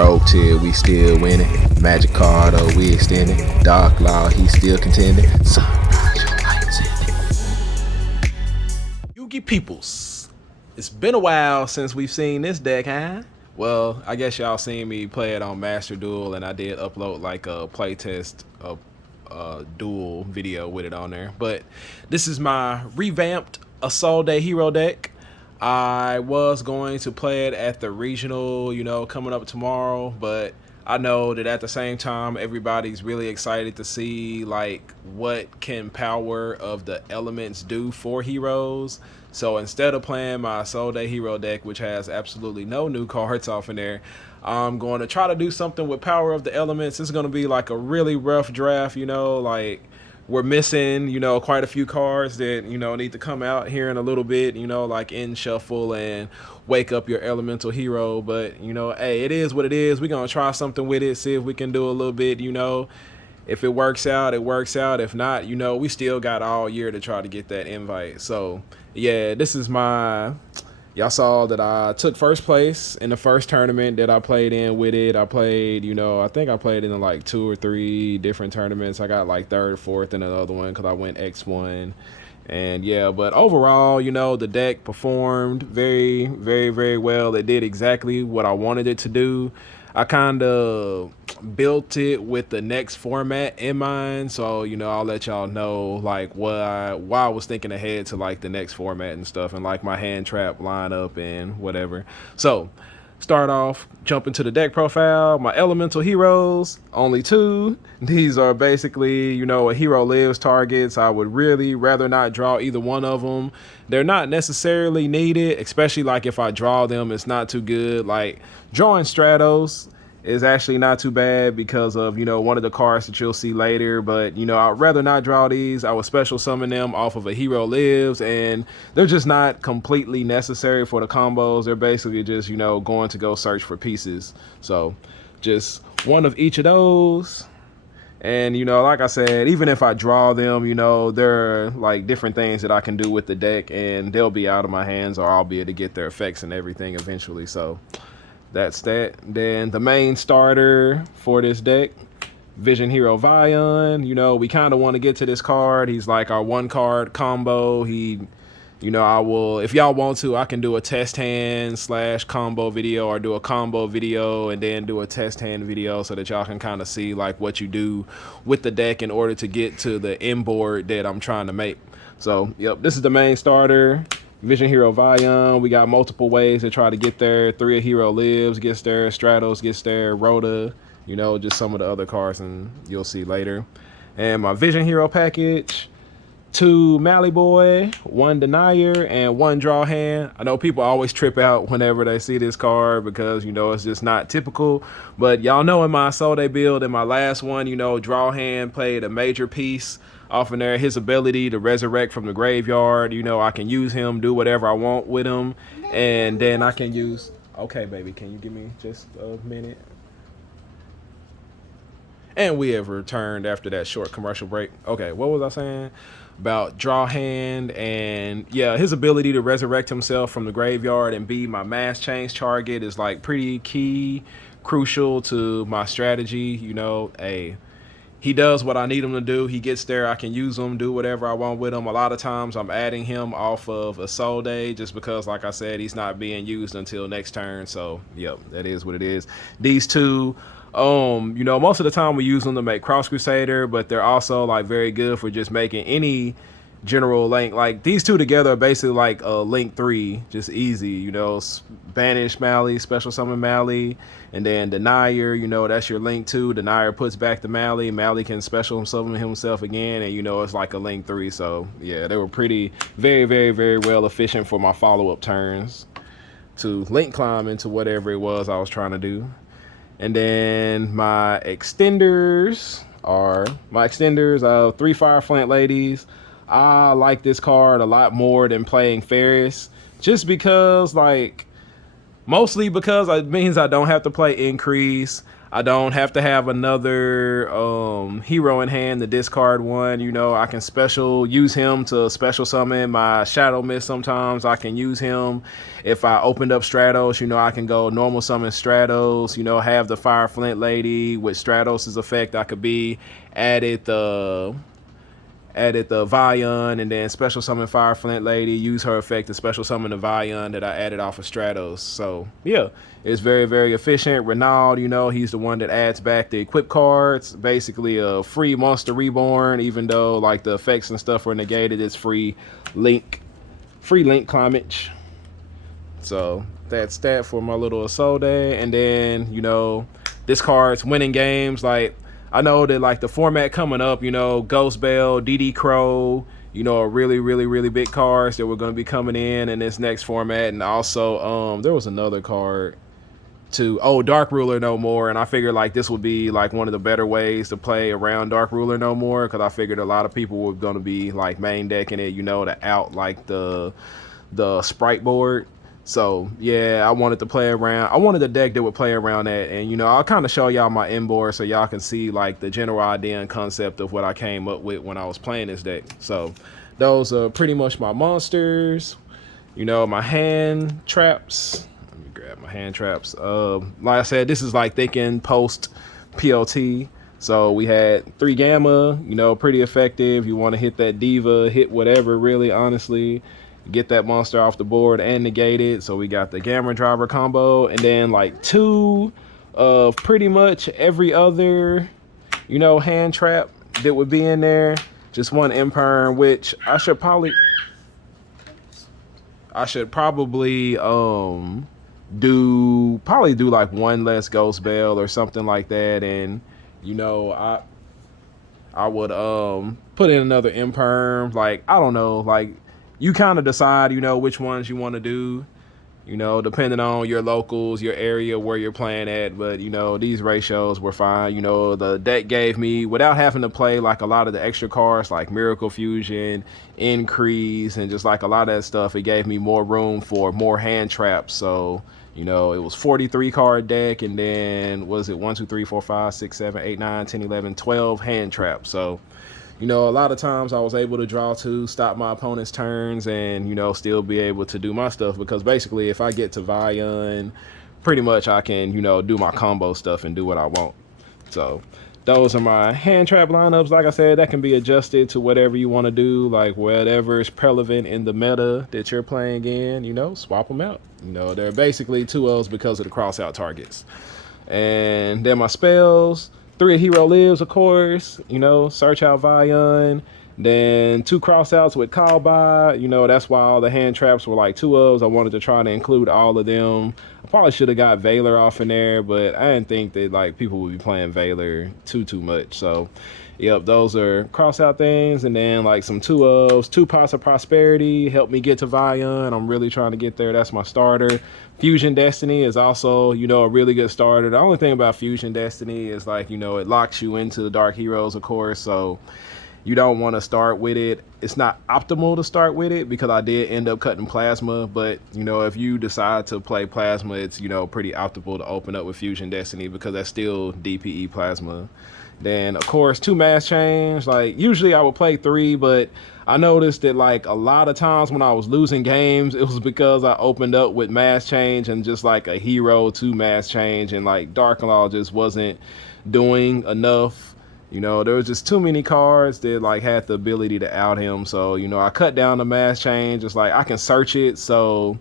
Rogue Tier, we still winning. Magic Cardo, we extending. Dark Law, he still contending. Sunrise, your lights in it. Yugi peoples, it's been a while since we've seen this deck, huh? Well, I guess y'all seen me play it on Master Duel, and I did upload like a playtest duel video with it on there. But this is my revamped Isolde Hero deck. I was going to play it at the regional, coming up tomorrow, but I know that at the same time everybody's really excited to see like what can power of the elements do for heroes. So instead of playing my Isolde Hero deck, which has absolutely no new cards off in there, I'm going to try to do something with power of the elements. It's going to be like a really rough draft, like we're missing, quite a few cards that, need to come out here in a little bit, like in shuffle and wake up your elemental hero. But, hey, it is what it is. We're going to try something with it, see if we can do a little bit, If it works out, it works out. If not, we still got all year to try to get that invite. So, yeah, this is my... Y'all saw that I took first place in the first tournament that I played in with it. I played, I think I played in like 2 or 3 different tournaments. I got like 3rd, 4th in another one because I went X1. And yeah, but overall, the deck performed very, very, very well. It did exactly what I wanted it to do. I kind of built it with the next format in mind, so I'll let y'all know like why I was thinking ahead to like the next format and stuff, and like my hand trap lineup and whatever. So start off, jump into the deck profile. My elemental heroes, only 2. These are basically a hero lives targets. I would really rather not draw either one of them. They're not necessarily needed, especially like if I draw them, it's not too good. Like drawing Stratos is actually not too bad because of one of the cards that you'll see later. But I'd rather not draw these. I would special summon them off of a hero lives, and they're just not completely necessary for the combos. They're basically just going to go search for pieces. So just one of each of those. And like I said, even if I draw them, there are like different things that I can do with the deck, and they'll be out of my hands, or I'll be able to get their effects and everything eventually. So that's that. Then the main starter for this deck, Vision Hero Vion. We kind of want to get to this card. He's like our 1-card combo. I will, if y'all want to, I can do a test hand / combo video, or do a combo video and then do a test hand video so that y'all can kind of see like what you do with the deck in order to get to the end board that I'm trying to make. So, yep, this is the main starter, Vision Hero Vion. We got multiple ways to try to get there. 3 of Hero Lives gets there, Stratos gets there, Rhoda, just some of the other cards, and you'll see later. And my Vision Hero package, 2 Mally Boy, 1 Denier, and 1 Draw Hand. I know people always trip out whenever they see this card because, it's just not typical. But y'all know in my Isolde build, in my last one, Draw Hand played a major piece off in there. His ability to resurrect from the graveyard, I can use him, do whatever I want with him. And then I can use... Okay, baby, can you give me just a minute? And we have returned after that short commercial break. Okay, what was I saying? About Draw Hand, and yeah, his ability to resurrect himself from the graveyard and be my mass change target is like pretty key, crucial to my strategy. He does what I need him to do. He gets there, I can use him, do whatever I want with him. A lot of times I'm adding him off of Isolde just because, like I said, he's not being used until next turn. So yep, that is what it is. These 2, most of the time we use them to make Cross Crusader, but they're also like very good for just making any general link. Like these 2 together are basically like a link 3, just easy. Banish Mally, special summon Mally, and then Denier, that's your link 2. Denier puts back the Mally. Mally can special summon himself again, and it's like a link 3. So yeah, they were pretty very, very, very well efficient for my follow-up turns to link climb into whatever it was I was trying to do. And then my extenders are 3 Fire Flint Ladies. I like this card a lot more than playing Ferris, just because mostly because it means I don't have to play Increase. I don't have to have another hero in hand to discard one. You know, I can use him to special summon my Shadow Mist sometimes. I can use him if I opened up Stratos. You know, I can go normal summon Stratos, you know, have the Fire Flint Lady with Stratos' effect. I could be added the Vion, and then special summon Fire Flint Lady, use her effect to special summon the Vion that I added off of Stratos. So yeah, it's very, very efficient. Renaud, you know, he's the one that adds back the equip cards, basically a free Monster Reborn, even though like the effects and stuff are negated. It's free link climate. So that's that for my little Isolde. And then, you know, this card's winning games. Like, I know that like the format coming up, you know, Ghost Bell, DD Crow, you know, are really, really, really big cards that were going to be coming in this next format. And also, there was another card too. Oh, Dark Ruler No More. And I figured like this would be like one of the better ways to play around Dark Ruler No More, because I figured a lot of people were going to be like main decking it, you know, to out like the sprite board. So yeah, I wanted to play around. I wanted a deck that would play around that, and you know, I'll kind of show y'all my inboard so y'all can see like the general idea and concept of what I came up with when I was playing this deck. So those are pretty much my monsters. You know, my hand traps. Let me grab my hand traps. Like I said, this is like thinking post POTE. So we had 3 Gamma. You know, pretty effective. You want to hit that Diva, hit whatever. Really, honestly. Get that monster off the board and negate it. So we got the Gamma Driver combo, and then like 2 of pretty much every other, you know, hand trap that would be in there. Just 1 Imperm, which I should probably do like 1 less Ghost Bell or something like that. And you know, I would put in another Imperm. Like, I don't know, like you kind of decide, you know, which ones you want to do, you know, depending on your locals, your area, where you're playing at. But, you know, these ratios were fine. You know, the deck gave me, without having to play like a lot of the extra cards like Miracle Fusion, Increase, and just like a lot of that stuff, it gave me more room for more hand traps. So, you know, it was 43 card deck, and then was it 1, 2, 3, 4, 5, 6, 7, 8, 9, 10, 11, 12 hand traps. So, you know, a lot of times I was able to draw 2, stop my opponent's turns, and, you know, still be able to do my stuff. Because basically, if I get to Vion, pretty much I can, you know, do my combo stuff and do what I want. So those are my hand trap lineups. Like I said, that can be adjusted to whatever you want to do, like whatever is prevalent in the meta that you're playing in, you know, swap them out. You know, they're basically 2-Os because of the cross out targets. And then my spells. 3 Hero Lives, of course, you know, search out Vion. Then 2 crossouts with Call By, you know, that's why all the hand traps were like 2-Os. I wanted to try to include all of them. I probably should have got Valor off in there, but I didn't think that like people would be playing Valor too much. So yep, those are crossout things. And then like some 2-Os, 2 Pots of Prosperity, help me get to Vion. I'm really trying to get there. That's my starter. Fusion Destiny is also, you know, a really good starter. The only thing about Fusion Destiny is like, you know, it locks you into the Dark Heroes, of course. So you don't want to start with it. It's not optimal to start with it because I did end up cutting Plasma. But, you know, if you decide to play Plasma, it's, you know, pretty optimal to open up with Fusion Destiny because that's still DPE Plasma. Then, of course, 2 Mass Change. Like, usually I would play 3, but I noticed that, like, a lot of times when I was losing games, it was because I opened up with Mass Change and just, like, a hero to Mass Change. And, like, Dark Law just wasn't doing enough. You know, there was just too many cards that, like, had the ability to out him. So, you know, I cut down the Mass Change. It's like, I can search it, so...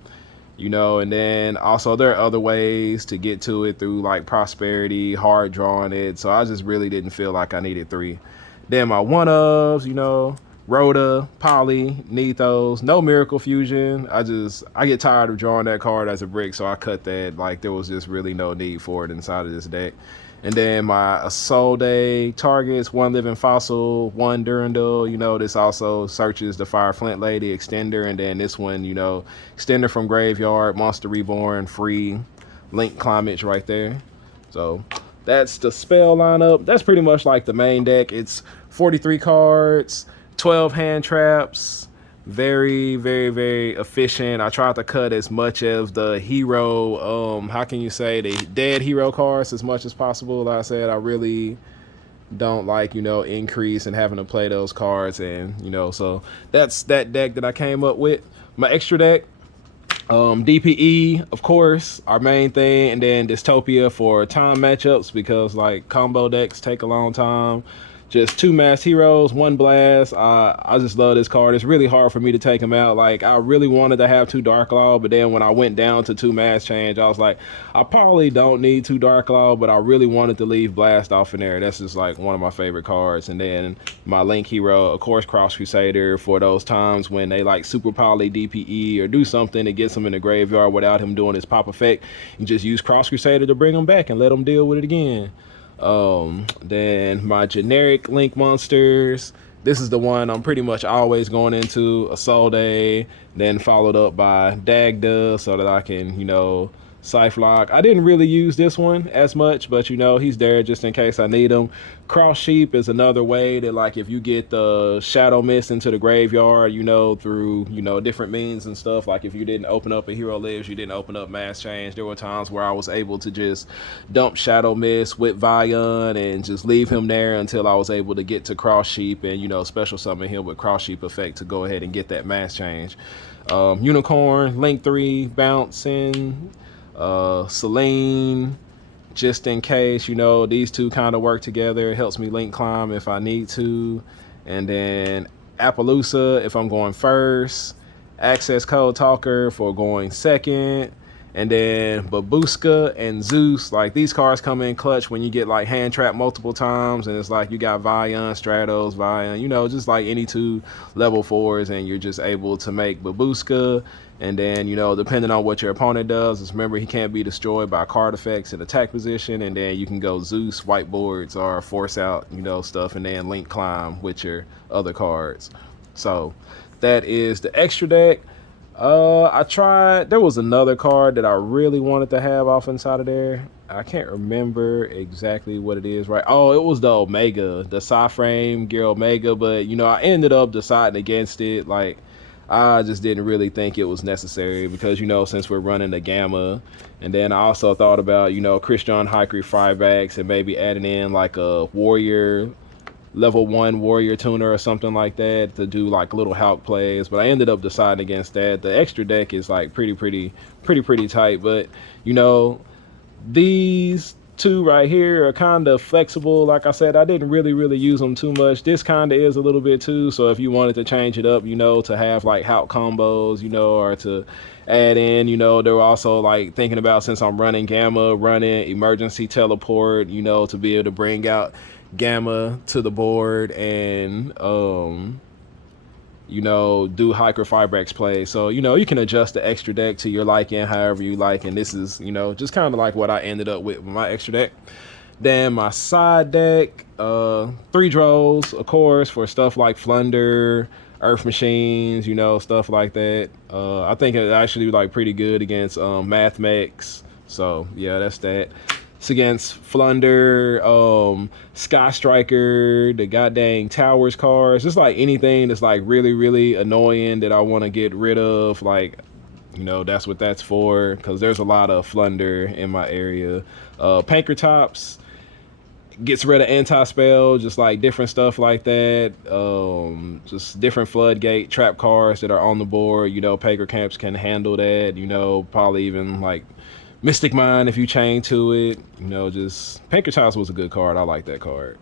You know, and then also there are other ways to get to it through like Prosperity, hard drawing it. So I just really didn't feel like I needed 3. Then my 1-Ofs, you know, Rhoda, Poly, Nethos, no Miracle Fusion. I get tired of drawing that card as a brick, so I cut that. Like there was just really no need for it inside of this deck. And then my Isolde targets, 1 Living Fossil, 1 Durandal. You know, this also searches the Fire Flint Lady extender. And then this one, you know, extender from Graveyard, Monster Reborn, free, link climate right there. So that's the spell lineup. That's pretty much like the main deck. It's 43 cards, 12 hand traps, very, very, very efficient. I tried to cut as much of the hero, how can you say, the dead hero cards as much as possible. Like I said, I really don't like, increase and having to play those cards. And, so that's that deck that I came up with. My extra deck, DPE, of course, our main thing, and then Dystopia for time matchups because like combo decks take a long time. Just 2 masked heroes, 1 blast. I just love this card. It's really hard for me to take him out. Like I really wanted to have 2 Dark Law, but then when I went down to 2 mask change, I was like, I probably don't need 2 Dark Law, but I really wanted to leave Blast off in there. That's just like one of my favorite cards. And then my Link hero, of course, Cross Crusader for those times when they like super poly DPE or do something that gets him in the graveyard without him doing his pop effect. You just use Cross Crusader to bring him back and let him deal with it again. Then my generic Link monsters, this is the one I'm pretty much always going into, Isolde, then followed up by Dagda so that I can, Scythe-lock. I didn't really use this one as much, but he's there just in case I need him. Cross Sheep is another way that like if you get the Shadow Mist into the graveyard, through, different means and stuff, like if you didn't open up a Hero Lives, you didn't open up Mass Change, there were times where I was able to just dump Shadow Mist with Vion and just leave him there until I was able to get to Cross Sheep and, special summon him with Cross Sheep effect to go ahead and get that Mass Change. Unicorn, Link 3, bouncing, Selene, just in case, these two kind of work together. It helps me link climb if I need to. And then Appaloosa if I'm going first, Access Code Talker for going second, and then Babushka and Zeus. Like these cards come in clutch when you get like hand trapped multiple times, and it's like you got Vion, Stratos, Vion, just like any 2 level 4s, and you're just able to make Babushka. And then, depending on what your opponent does, just remember he can't be destroyed by card effects in attack position. And then you can go Zeus, whiteboards, or force out, stuff, and then link climb with your other cards. So that is the extra deck. There was another card that I really wanted to have off inside of there. I can't remember exactly what it is, right? Oh, it was the Omega, the Psy-Frame Gear Omega, but, I ended up deciding against it. Like, I just didn't really think it was necessary because, since we're running the Gamma, and then I also thought about, Christian Hikri Frybacks and maybe adding in like a Warrior, level 1 Warrior tuner or something like that to do like little Hulk plays, but I ended up deciding against that. The extra deck is like pretty tight, but, these 2 right here are kind of flexible. Like I said, I didn't really use them too much. This kind of is a little bit too, so if you wanted to change it up, to have like Hulk combos, or to add in, they were also like thinking about, since I'm running Gamma, running emergency teleport, to be able to bring out Gamma to the board and do Hiker Fibrex play. So, you can adjust the extra deck to your liking however you like. And this is, just kind of like what I ended up with my extra deck. Then my side deck, 3 draws, of course, for stuff like Flunder, Earth Machines, stuff like that. I think it's actually like pretty good against Math Mechs. So, yeah, that's that. It's against Flunder, Sky Striker, the goddamn Towers cards. Just like anything that's like really annoying that I want to get rid of. Like, that's what that's for, because there's a lot of Flunder in my area. Pankratops gets rid of anti-spell, just like different stuff like that. Just different floodgate trap cards that are on the board. Paker Camps can handle that. Probably even like Mystic Mind if you chain to it. Just Pankratops was a good card. I like that card.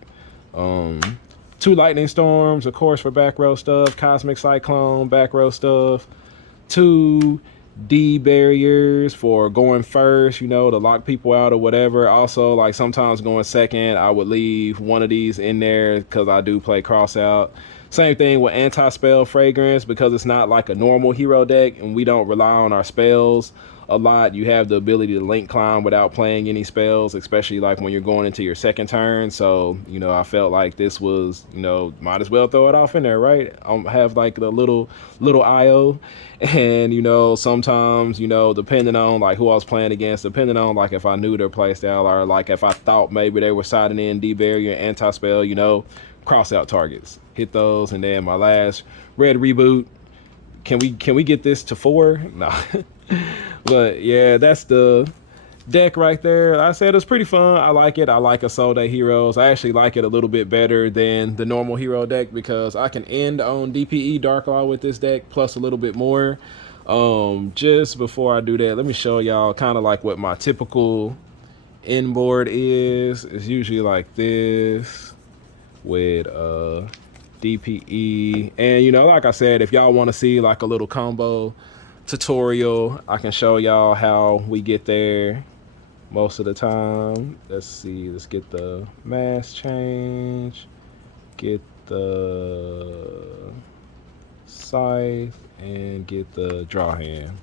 2 Lightning Storms, of course, for back row stuff. Cosmic Cyclone, back row stuff. 2 D barriers for going first, to lock people out or whatever. Also, like sometimes going second, I would leave one of these in there because I do play cross out. Same thing with anti-spell fragrance, because it's not like a normal hero deck and we don't rely on our spells a lot. You have the ability to link climb without playing any spells, especially like when you're going into your second turn. So, I felt like this was, might as well throw it off in there, right? Have like the little IO. And, sometimes, depending on like who I was playing against, depending on like if I knew their playstyle or like if I thought maybe they were siding in D-barrier and anti-spell, cross out targets, hit those. And then my last red reboot, Can we get this to 4? No. But yeah, that's the deck right there. Like I said, it's pretty fun. I like it. I like Isolde Heros. I actually like it a little bit better than the normal hero deck because I can end on DPE Dark Law with this deck plus a little bit more. Just before I do that, let me show y'all kind of like what my typical end board is. It's usually like this with DPE, and you know, like I said, if y'all want to see like a little combo tutorial, I can show y'all how we get there most of the time. Let's see, let's get the mass change, get the scythe, and get the draw hand.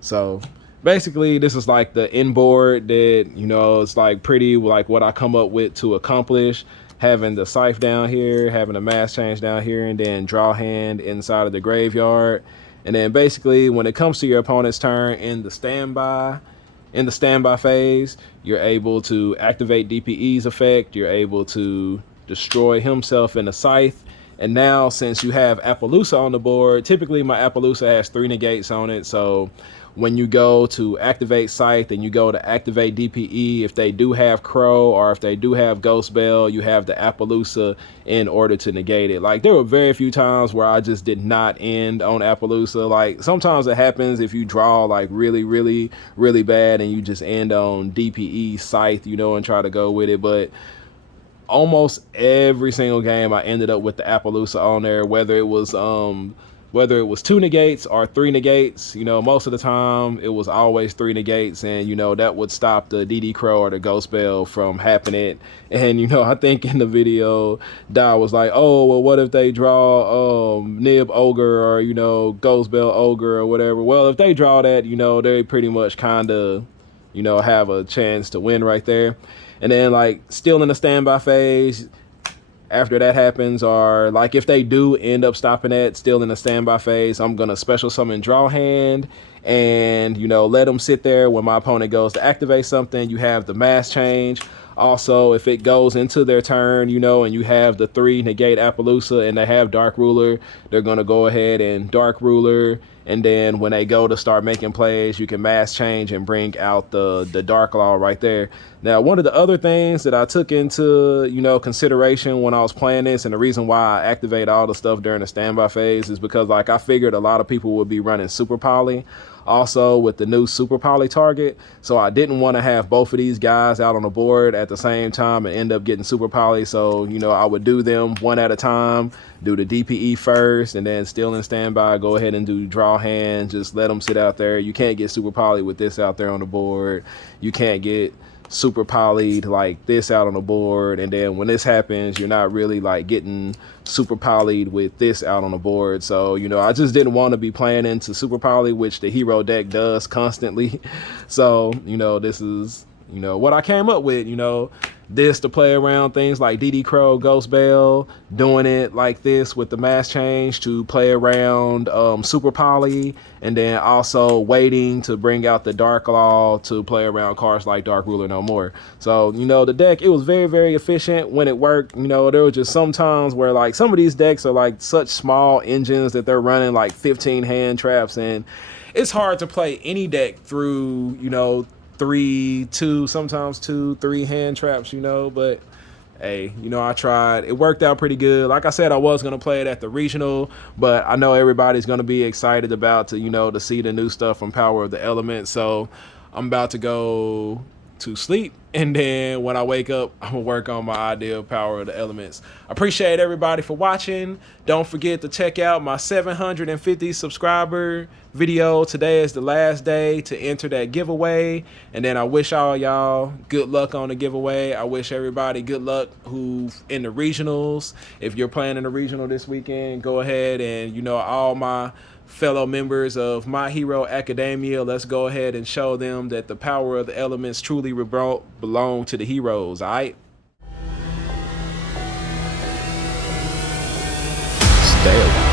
So basically this is like the inboard that, you know, it's like pretty like what I come up with to accomplish, having the scythe down here, having the mass change down here, and then draw hand inside of the graveyard. And then basically when it comes to your opponent's turn in the standby phase, you're able to activate DPE's effect, you're able to destroy himself in the scythe. And now since you have Appaloosa on the board, typically my Appaloosa has 3 negates on it, so when you go to activate Scythe and you go to activate DPE, if they do have Crow or if they do have Ghost Bell, you have the Appaloosa in order to negate it. Like, there were very few times where I just did not end on Appaloosa. Like, sometimes it happens if you draw like really bad and you just end on DPE Scythe, you know, and try to go with it. But almost every single game I ended up with the Appaloosa on there, whether it was 2 negates or 3 negates. You know, most of the time it was always 3 negates, and you know, that would stop the DD Crow or the Ghost Bell from happening. And you know, I think in the video Di was like, oh well, what if they draw Nib Ogre or, you know, Ghost Bell Ogre or whatever. Well, if they draw that, you know, they pretty much kind of, you know, have a chance to win right there. And then like still in the standby phase, after that happens, or like if they do end up stopping that still in the standby phase, I'm gonna special summon draw hand and, you know, let them sit there. When my opponent goes to activate something, you have the mass change. Also, if it goes into their turn, you know, and you have the 3 negate Appaloosa and they have Dark Ruler, they're gonna go ahead and Dark Ruler. And then when they go to start making plays, you can mass change and bring out the Dark Law right there. Now, one of the other things that I took into, you know, consideration when I was playing this, and the reason why I activate all the stuff during the standby phase, is because like I figured a lot of people would be running Super Poly also with the new Super Poly target. So I didn't want to have both of these guys out on the board at the same time and end up getting Super Poly. So, you know, I would do them one at a time, do the DPE first, and then still in standby, go ahead and do draw hand, just let them sit out there. You can't get Super Poly with this out there on the board. You can't get Super Poly'd like this out on the board, and then when this happens, you're not really like getting Super Poly'd with this out on the board. So, you know, I just didn't want to be playing into Super Poly, which the hero deck does constantly. So, you know, this is, you know, what I came up with, you know, this to play around things like DD Crow, Ghost Bell, doing it like this with the mass change to play around Super Poly, and then also waiting to bring out the Dark Law to play around cards like Dark Ruler no more. So, you know, the deck, it was very efficient when it worked. You know, there were just some times where like some of these decks are like such small engines that they're running like 15 hand traps, and it's hard to play any deck through, you know, 3, 2, sometimes 2, 3 hand traps, you know. But hey, you know, I tried. It worked out pretty good. Like I said, I was gonna play it at the regional, but I know everybody's gonna be excited about to, you know, to see the new stuff from Power of the Elements. So I'm about to go to sleep, and then when I wake up, I'm gonna work on my idea of Power of the Elements. I appreciate everybody for watching. Don't forget to check out my 750 subscriber video. Today is the last day to enter that giveaway, and then I wish all y'all good luck on the giveaway. I wish everybody good luck who's in the regionals. If you're playing in the regional this weekend, go ahead, and, you know, all my fellow members of My Hero Academia, let's go ahead and show them that the power of the elements truly belong to the heroes. All right, Stay away.